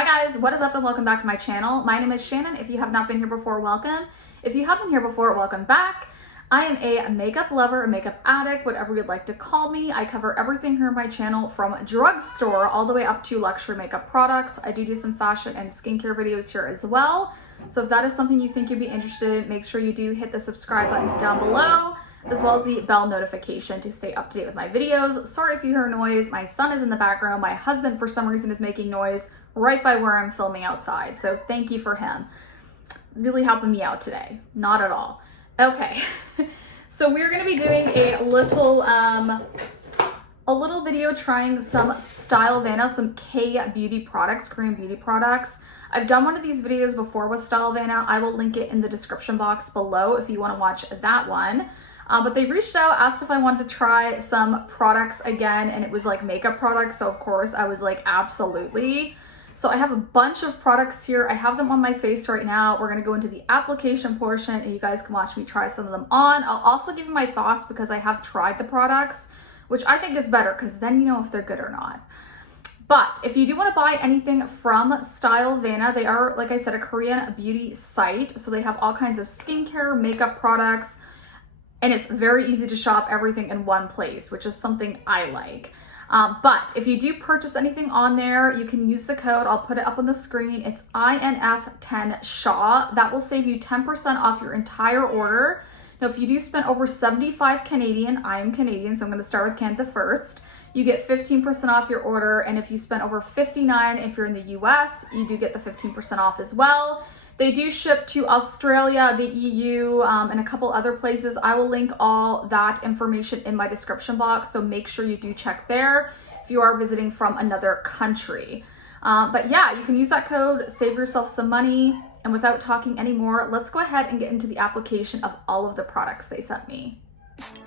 Hi guys, what is up and welcome back to my channel. My name is Shannon. If you have not been here before, welcome. If you have been here before, welcome back. I am a makeup lover, a makeup addict, whatever you'd like to call me. I cover everything here on my channel from drugstore all the way up to luxury makeup products. I do some fashion and skincare videos here as well. So if that is something you think you'd be interested in, make sure you do hit the subscribe button down below, as well as the bell notification to stay up to date with my videos. Sorry if you hear noise. My son is in the background. My husband, for some reason, is making noise right by where I'm filming outside. So thank you for him. Really helping me out today. Not at all. Okay. So we're going to be doing a little video trying some Stylevana, some K-beauty products, Korean beauty products. I've done one of these videos before with Stylevana. I will link it in the description box below if you want to watch that one. But they reached out, asked if I wanted to try some products again, and it was like makeup products. So of course I was like, absolutely. So I have a bunch of products here. I have them on my face right now. We're gonna go into the application portion and you guys can watch me try some of them on. I'll also give you my thoughts because I have tried the products, which I think is better because then you know if they're good or not. But if you do want to buy anything from Stylevana, they are, like I said, a Korean beauty site. So they have all kinds of skincare, makeup products, and it's very easy to shop everything in one place, which is something I like. But if you do purchase anything on there, you can use the code. I'll put it up on the screen. It's INF10SHAW. That will save you 10% off your entire order. Now, if you do spend over 75 Canadian, I am Canadian, so I'm going to start with Canada first. You get 15% off your order. And if you spend over 59, if you're in the US, you do get the 15% off as well. They do ship to Australia, the EU, and a couple other places. I will link all that information in my description box, so make sure you do check there if you are visiting from another country. But yeah, you can use that code, save yourself some money, and without talking anymore, let's go ahead and get into the application of all of the products they sent me.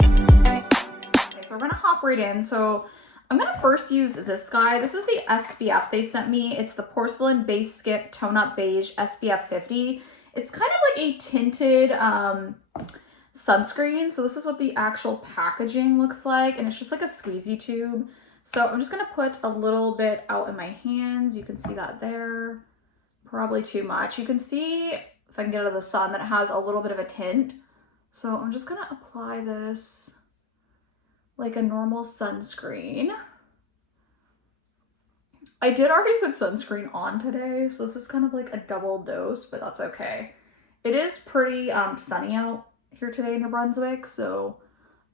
Okay, so we're gonna hop right in. So I'm gonna first use this guy. This is the SPF they sent me. It's the Porcelain Base Skip Tone Up Beige SPF 50. It's kind of like a tinted sunscreen. So this is what the actual packaging looks like. And it's just like a squeezy tube. So I'm just gonna put a little bit out in my hands. You can see that there. Probably too much. You can see, if I can get out of the sun, that it has a little bit of a tint. So I'm just gonna apply this like a normal sunscreen. I did already put sunscreen on today, so this is kind of like a double dose, but that's okay. It is pretty sunny out here today in New Brunswick, so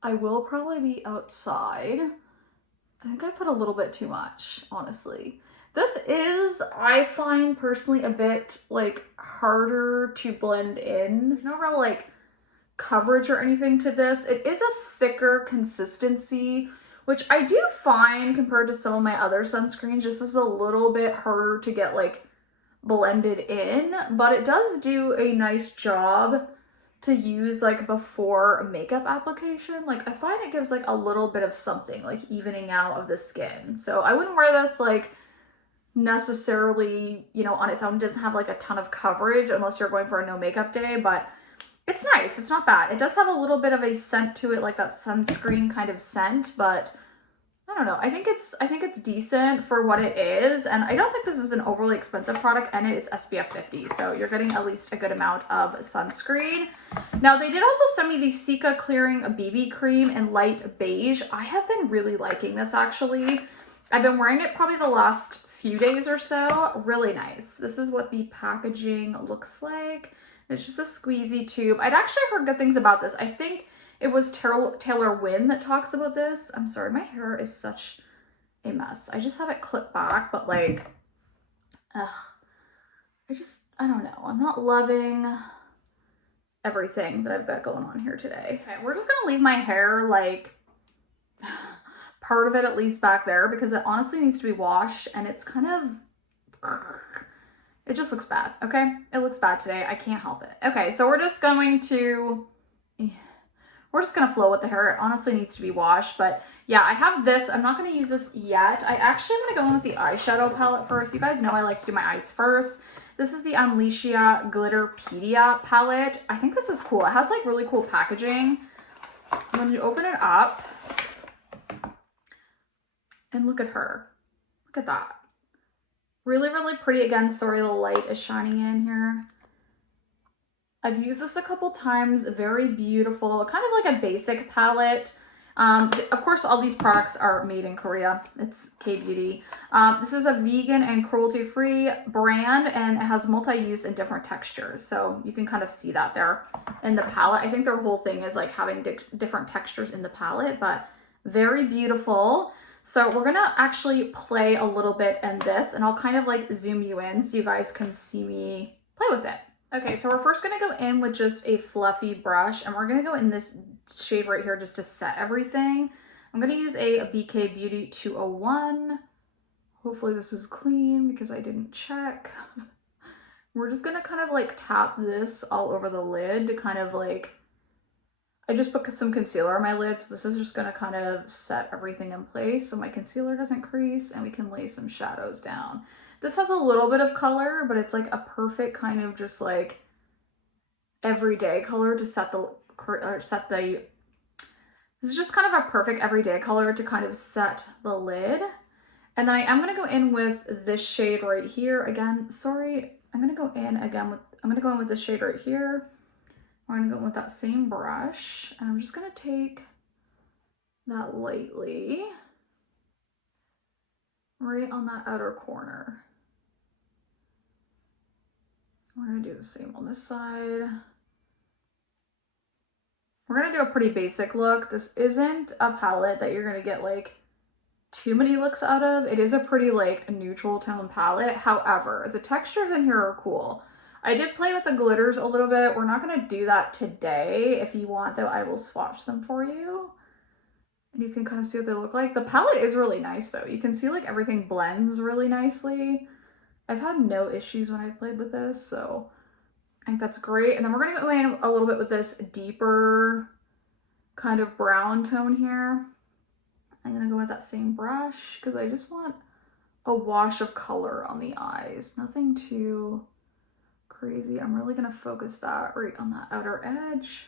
I will probably be outside. I think I put a little bit too much, honestly. This is, I find personally, a bit like harder to blend in. There's no real like coverage or anything to this. It is a thicker consistency, which I do find compared to some of my other sunscreens, just is a little bit harder to get like blended in, but it does do a nice job to use like before a makeup application. Like I find it gives like a little bit of something, like evening out of the skin. So I wouldn't wear this like necessarily, you know, on its own. It doesn't have like a ton of coverage unless you're going for a no makeup day, but it's nice. It's not bad. It does have a little bit of a scent to it, like that sunscreen kind of scent, but I don't know. I think it's decent for what it is, and I don't think this is an overly expensive product, and it's SPF 50, so you're getting at least a good amount of sunscreen. Now, they did also send me the Cica Clearing BB Cream in light beige. I have been really liking this, actually. I've been wearing it probably the last few days or so. Really nice. This is what the packaging looks like. It's just a squeezy tube. I'd actually heard good things about this. I think it was Taylor Wynn that talks about this. I'm sorry, my hair is such a mess. I just have it clipped back, but like, I don't know. I'm not loving everything that I've got going on here today. Okay, we're just gonna leave my hair like part of it at least back there because it honestly needs to be washed, and it's kind of, it just looks bad, okay? It looks bad today. I can't help it. Okay, so we're just gonna flow with the hair. It honestly needs to be washed, but yeah, I have this. I'm not gonna use this yet. I actually am gonna go in with the eyeshadow palette first. You guys know I like to do my eyes first. This is the Unleashia Glitterpedia palette. I think this is cool. It has like really cool packaging. When you open it up, and look at her. Look at that. Really, really pretty. Again, sorry the light is shining in here. I've used this a couple times. Very beautiful, kind of like a basic palette. Of course, all these products are made in Korea. It's K-Beauty. This is a vegan and cruelty-free brand, and it has multi-use and different textures. So you can kind of see that there in the palette. I think their whole thing is like having different textures in the palette, but very beautiful. So we're gonna actually play a little bit in this, and I'll kind of like zoom you in so you guys can see me play with it. Okay, so we're first gonna go in with just a fluffy brush, and we're gonna go in this shade right here just to set everything. I'm gonna use a BK Beauty 201. Hopefully this is clean because I didn't check. We're just gonna kind of like tap this all over the lid to kind of like, I just put some concealer on my lid, so this is just gonna kind of set everything in place so my concealer doesn't crease and we can lay some shadows down. This has a little bit of color, but it's like a perfect kind of just like everyday color to set the, this is just kind of a perfect everyday color to kind of set the lid. And then I am gonna go in with this shade right here. Again, sorry, I'm gonna go in again with, I'm gonna go in with this shade right here. We're gonna go in with that same brush, and I'm just gonna take that lightly right on that outer corner. We're gonna do the same on this side. We're gonna do a pretty basic look. This isn't a palette that you're gonna get like too many looks out of. It is a pretty like neutral tone palette. However, the textures in here are cool. I did play with the glitters a little bit. We're not gonna do that today. If you want though, I will swatch them for you. And you can kind of see what they look like. The palette is really nice though. You can see like everything blends really nicely. I've had no issues when I've played with this, so I think that's great. And then we're gonna go in a little bit with this deeper kind of brown tone here. I'm gonna go with that same brush because I just want a wash of color on the eyes. Nothing too crazy. I'm really gonna focus that right on that outer edge.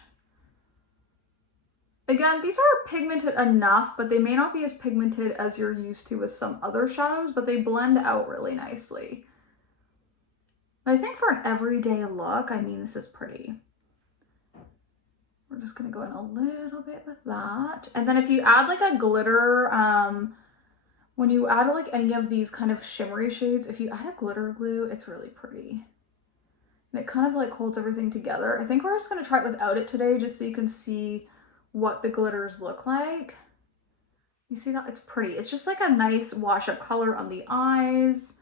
Again, these are pigmented enough, but they may not be as pigmented as you're used to with some other shadows, but they blend out really nicely. I think for an everyday look, I mean, this is pretty. We're just gonna go in a little bit with that. And then if you add like a glitter, when you add like any of these kind of shimmery shades, if you add a glitter glue, it's really pretty. And it kind of like holds everything together. I think we're just gonna try it without it today just so you can see what the glitters look like. You see that? It's pretty. It's just like a nice wash of color on the eyes.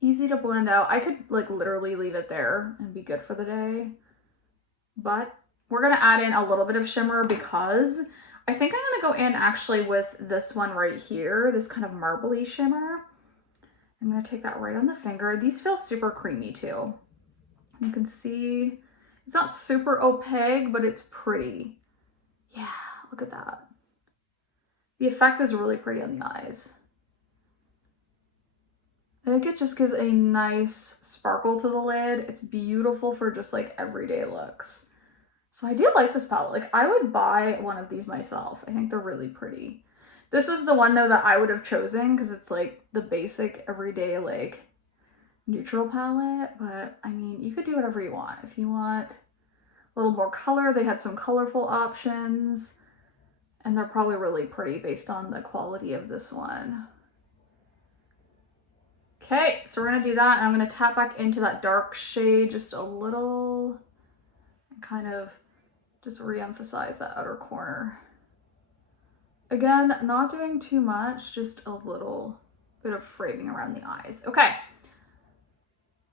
Easy to blend out. I could like literally leave it there and be good for the day. But we're gonna add in a little bit of shimmer because I think I'm gonna go in actually with this one right here, this kind of marbly shimmer. I'm gonna take that right on the finger. These feel super creamy too. You can see it's not super opaque, but it's pretty. Yeah, look at that. The effect is really pretty on the eyes. I think it just gives a nice sparkle to the lid. It's beautiful for just like everyday looks. So I do like this palette. Like I would buy one of these myself. I think they're really pretty. This is the one though that I would have chosen because it's like the basic everyday like neutral palette. But I mean, you could do whatever you want. If you want a little more color, they had some colorful options and they're probably really pretty based on the quality of this one. Okay, so we're gonna do that and I'm gonna tap back into that dark shade just a little and kind of just re-emphasize that outer corner. Again, not doing too much, just a little bit of framing around the eyes. Okay,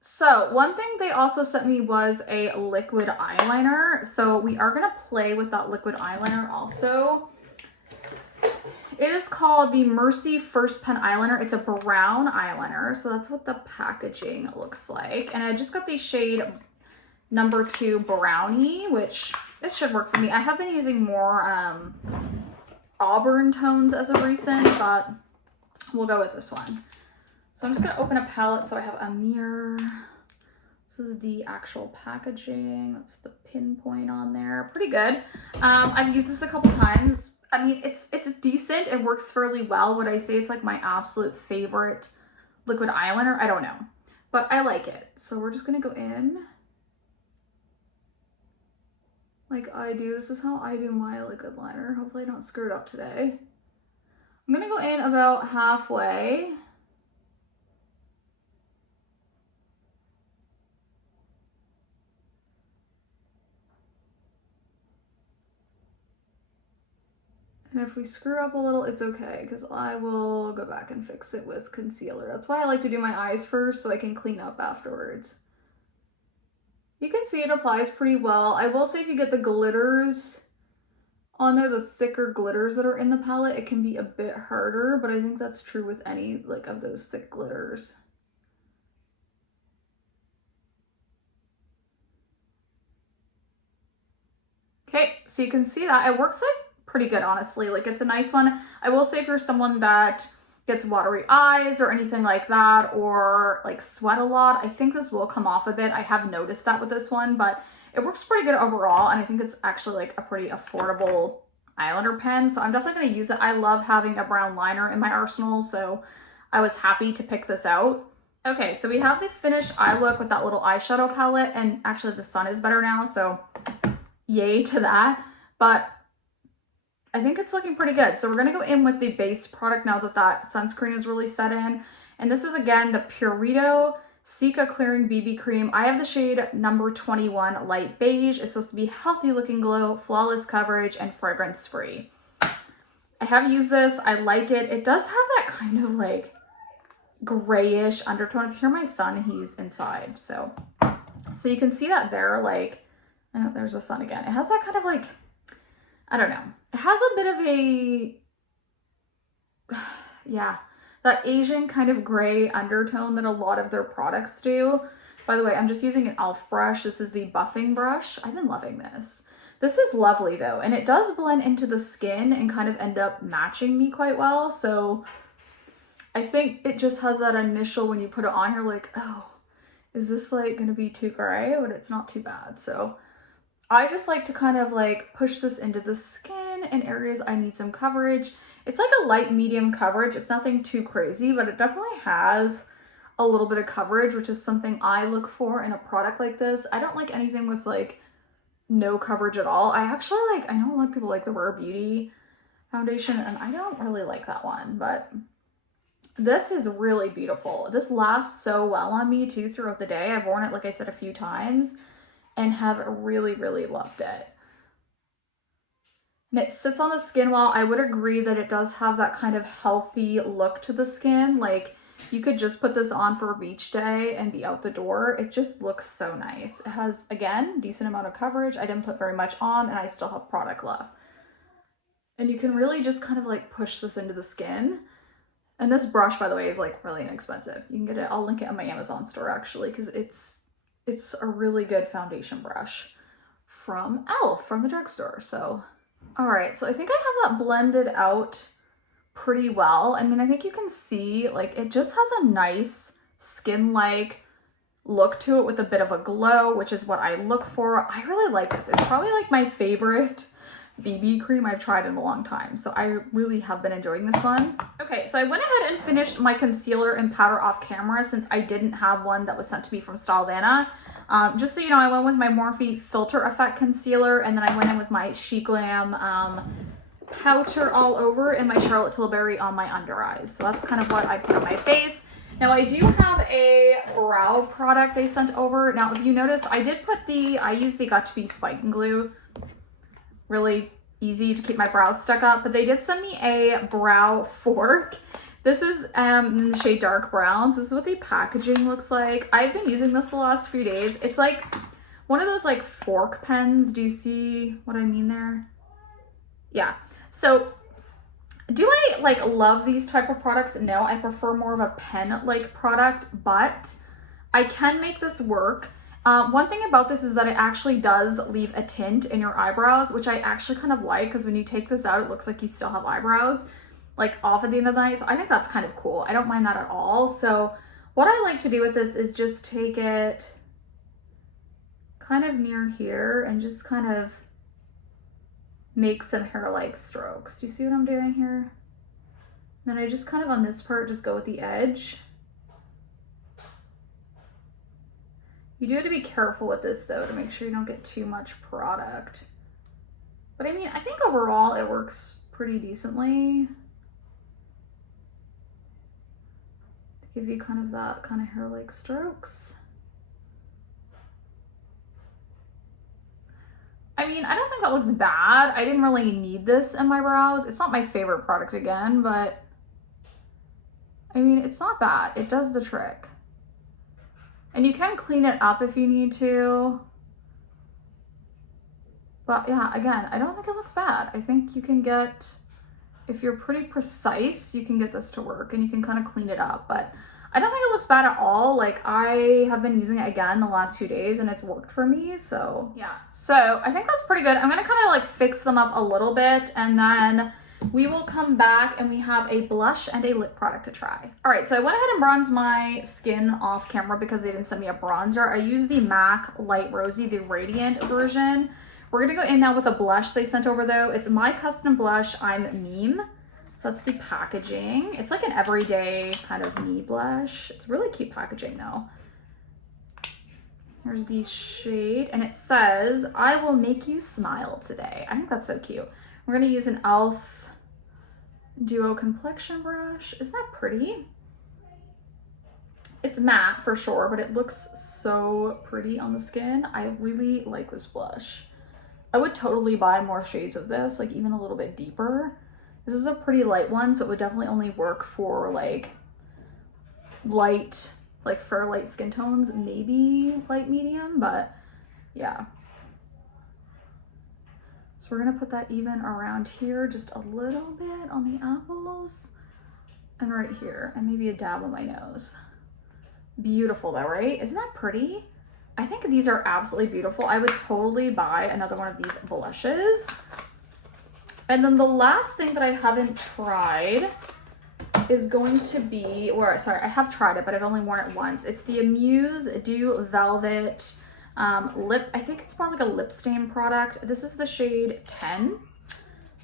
so one thing they also sent me was a liquid eyeliner. So we are gonna play with that liquid eyeliner also. It is called the Mercy First Pen Eyeliner. It's a brown eyeliner, so that's what the packaging looks like. And I just got the shade number 2 Brownie, which it should work for me. I have been using more auburn tones as of recent, but we'll go with this one. So I'm just gonna open a palette so I have a mirror. This is the actual packaging. That's the pinpoint on there. Pretty good. I've used this a couple times. I mean, it's decent. It works fairly well. Would I say it's like my absolute favorite liquid eyeliner? I don't know. but I like it. So we're just gonna go in like I do. This is how I do my liquid liner. Hopefully I don't screw it up today. I'm gonna go in about halfway. And if we screw up a little, it's okay, because I will go back and fix it with concealer. That's why I like to do my eyes first, so I can clean up afterwards. You can see it applies pretty well. I will say if you get the glitters on there, the thicker glitters that are in the palette, it can be a bit harder, but I think that's true with any like of those thick glitters. Okay, so you can see that it works like pretty good, honestly. Like it's a nice one. I will say if you're someone that gets watery eyes or anything like that, or like sweat a lot, I think this will come off a bit. I have noticed that with this one, but it works pretty good overall. And I think it's actually like a pretty affordable eyeliner pen. So I'm definitely going to use it. I love having a brown liner in my arsenal, so I was happy to pick this out. Okay, so we have the finished eye look with that little eyeshadow palette, and actually the sun is better now, so yay to that. But I think it's looking pretty good. So we're gonna go in with the base product now that that sunscreen is really set in. And this is again the Purito Cica Clearing BB Cream. I have the shade number 21 Light Beige. It's supposed to be healthy looking glow, flawless coverage, and fragrance free. I have used this. I like it. It does have that kind of like grayish undertone. If you hear my son, he's inside. So you can see that there, like, oh, there's the sun again. It has that kind of like, I don't know. It has a bit of a, yeah, that Asian kind of gray undertone that a lot of their products do. By the way, I'm just using an e.l.f. brush. This is the buffing brush. I've been loving this. This is lovely though, and it does blend into the skin and kind of end up matching me quite well. So I think it just has that initial, when you put it on, you're like, oh, is this like gonna be too gray? But it's not too bad. So I just like to kind of like push this into the skin in areas I need some coverage. It's like a light medium coverage. It's nothing too crazy, but it definitely has a little bit of coverage, which is something I look for in a product like this. I don't like anything with like no coverage at all. I actually like, I know a lot of people like the Rare Beauty foundation, and I don't really like that one, but this is really beautiful. This lasts so well on me too throughout the day. I've worn it, like I said, a few times and have really, really loved it. And it sits on the skin well. I would agree that it does have that kind of healthy look to the skin. Like you could just put this on for a beach day and be out the door. It just looks so nice. It has, again, decent amount of coverage. I didn't put very much on and I still have product left. And you can really just kind of like push this into the skin. And this brush, by the way, is like really inexpensive. You can get it, I'll link it on my Amazon store actually, because it's a really good foundation brush from e.l.f. from the drugstore. So, all right, so I think I have that blended out pretty well. I mean, I think you can see like it just has a nice skin-like look to it with a bit of a glow, which is what I look for. I really like this. It's probably like my favorite BB cream I've tried in a long time. So I really have been enjoying this one. Okay, so I went ahead and finished my concealer and powder off camera since I didn't have one that was sent to me from Stylevana. Just so you know, I went with my Morphe Filter Effect concealer, and then I went in with my She Glam powder all over and my Charlotte Tilbury on my under eyes. So that's kind of what I put on my face. Now I do have a brow product they sent over. Now if you notice, I used the Got2b spiking glue. Really easy to keep my brows stuck up, but they did send me a brow fork. This is in the shade Dark Browns. This is what the packaging looks like. I've been using this the last few days. It's like one of those like fork pens. Do you see what I mean there? Yeah. So do I like love these type of products? No, I prefer more of a pen-like product, but I can make this work. One thing about this is that it actually does leave a tint in your eyebrows, which I actually kind of like, because when you take this out, it looks like you still have eyebrows like off at the end of the night. So I think that's kind of cool. I don't mind that at all. So what I like to do with this is just take it kind of near here and just kind of make some hair-like strokes. Do you see what I'm doing here? Then I just kind of on this part, just go with the edge. You do have to be careful with this though to make sure you don't get too much product. But I mean, I think overall it works pretty decently. To give you kind of that kind of hair-like strokes. I mean, I don't think that looks bad. I didn't really need this in my brows. It's not my favorite product again, but I mean, it's not bad. It does the trick. And you can clean it up if you need to. But yeah, again, I don't think it looks bad. I think you can get, if you're pretty precise, you can get this to work and you can kind of clean it up. But I don't think it looks bad at all. Like, I have been using it again the last 2 days and it's worked for me. So yeah, so I think that's pretty good. I'm gonna kind of like fix them up a little bit and then we will come back and we have a blush and a lip product to try. All right, so I went ahead and bronzed my skin off camera because they didn't send me a bronzer. I used the MAC Light Rosy, the Radiant version. We're gonna go in now with a blush they sent over though. It's my custom blush, I'm Meme. So that's the packaging. It's like an everyday kind of me blush. It's really cute packaging though. Here's the shade and it says, I will make you smile today. I think that's so cute. We're gonna use an e.l.f. Duo complexion brush. Isn't that pretty? It's matte for sure, but it looks so pretty on the skin. I really like this blush. I would totally buy more shades of this, like even a little bit deeper. This is a pretty light one, so it would definitely only work for like light, like fair light skin tones, maybe light medium, but yeah. So we're gonna put that even around here, just a little bit on the apples and right here, and maybe a dab on my nose. Beautiful though, right? Isn't that pretty? I think these are absolutely beautiful. I would totally buy another one of these blushes. And then the last thing that I haven't tried is going to be, or sorry, I have tried it, but I've only worn it once. It's the Amuse Dew Velvet lip. I think it's more like a lip stain product. This is the shade 10,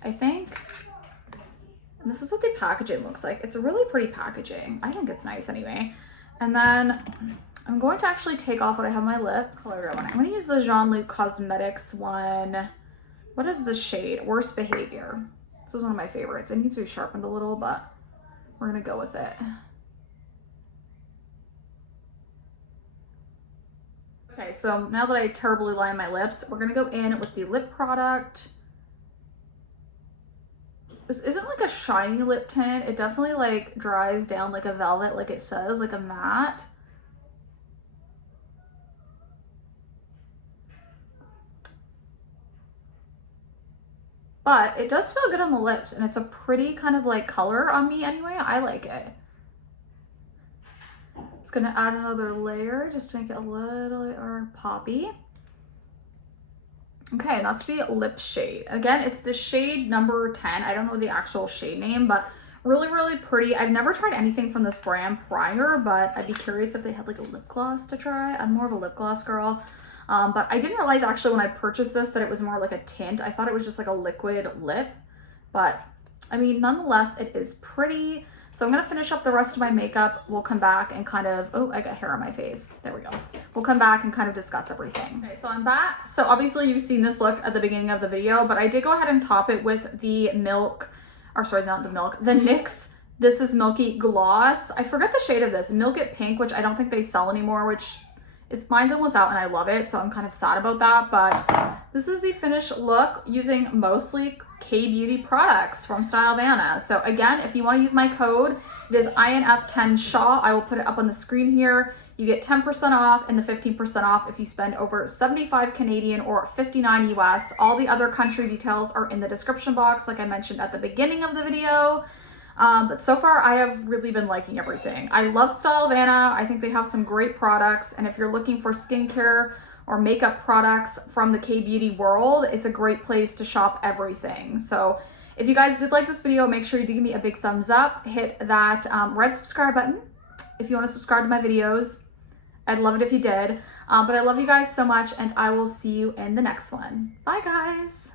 I think. And this is what the packaging looks like. It's a really pretty packaging. I think it's nice anyway. And then I'm going to actually take off what I have on my lips. I'm going to use the Jean-Luc Cosmetics one. What is the shade? Worst Behavior. This is one of my favorites. It needs to be sharpened a little, but we're going to go with it. Okay, so now that I terribly line my lips, we're gonna go in with the lip product. This isn't like a shiny lip tint. It definitely like dries down like a velvet, like it says, like a matte. But it does feel good on the lips and it's a pretty kind of like color on me anyway. I like it. Gonna add another layer just to make it a little more poppy. Okay, and that's the lip shade. Again, it's the shade number 10. I don't know the actual shade name, but really, really pretty. I've never tried anything from this brand prior, but I'd be curious if they had like a lip gloss to try. I'm more of a lip gloss girl. But I didn't realize actually when I purchased this that it was more like a tint. I thought it was just like a liquid lip, but I mean, nonetheless, it is pretty. So I'm gonna finish up the rest of my makeup. We'll come back and kind of, oh, I got hair on my face. There we go. We'll come back and kind of discuss everything. Okay, so I'm back. So obviously you've seen this look at the beginning of the video, but I did go ahead and top it with the milk, or sorry, not the milk, the NYX This Is Milky Gloss. I forget the shade of this, Milk It Pink, which I don't think they sell anymore, which mine's almost out and I love it, so I'm kind of sad about that. But this is the finished look using mostly K-Beauty products from Stylevana. So again, if you want to use my code, it is INF10SHAW. I will put it up on the screen here. You get 10% off and the 15% off if you spend over 75 Canadian or 59 US. All the other country details are in the description box, like I mentioned at the beginning of the video. But so far I have really been liking everything. I love Stylevana. I think they have some great products. And if you're looking for skincare or makeup products from the K-Beauty world, it's a great place to shop everything. So if you guys did like this video, make sure you do give me a big thumbs up. Hit that red subscribe button if you want to subscribe to my videos. I'd love it if you did. But I love you guys so much and I will see you in the next one. Bye guys.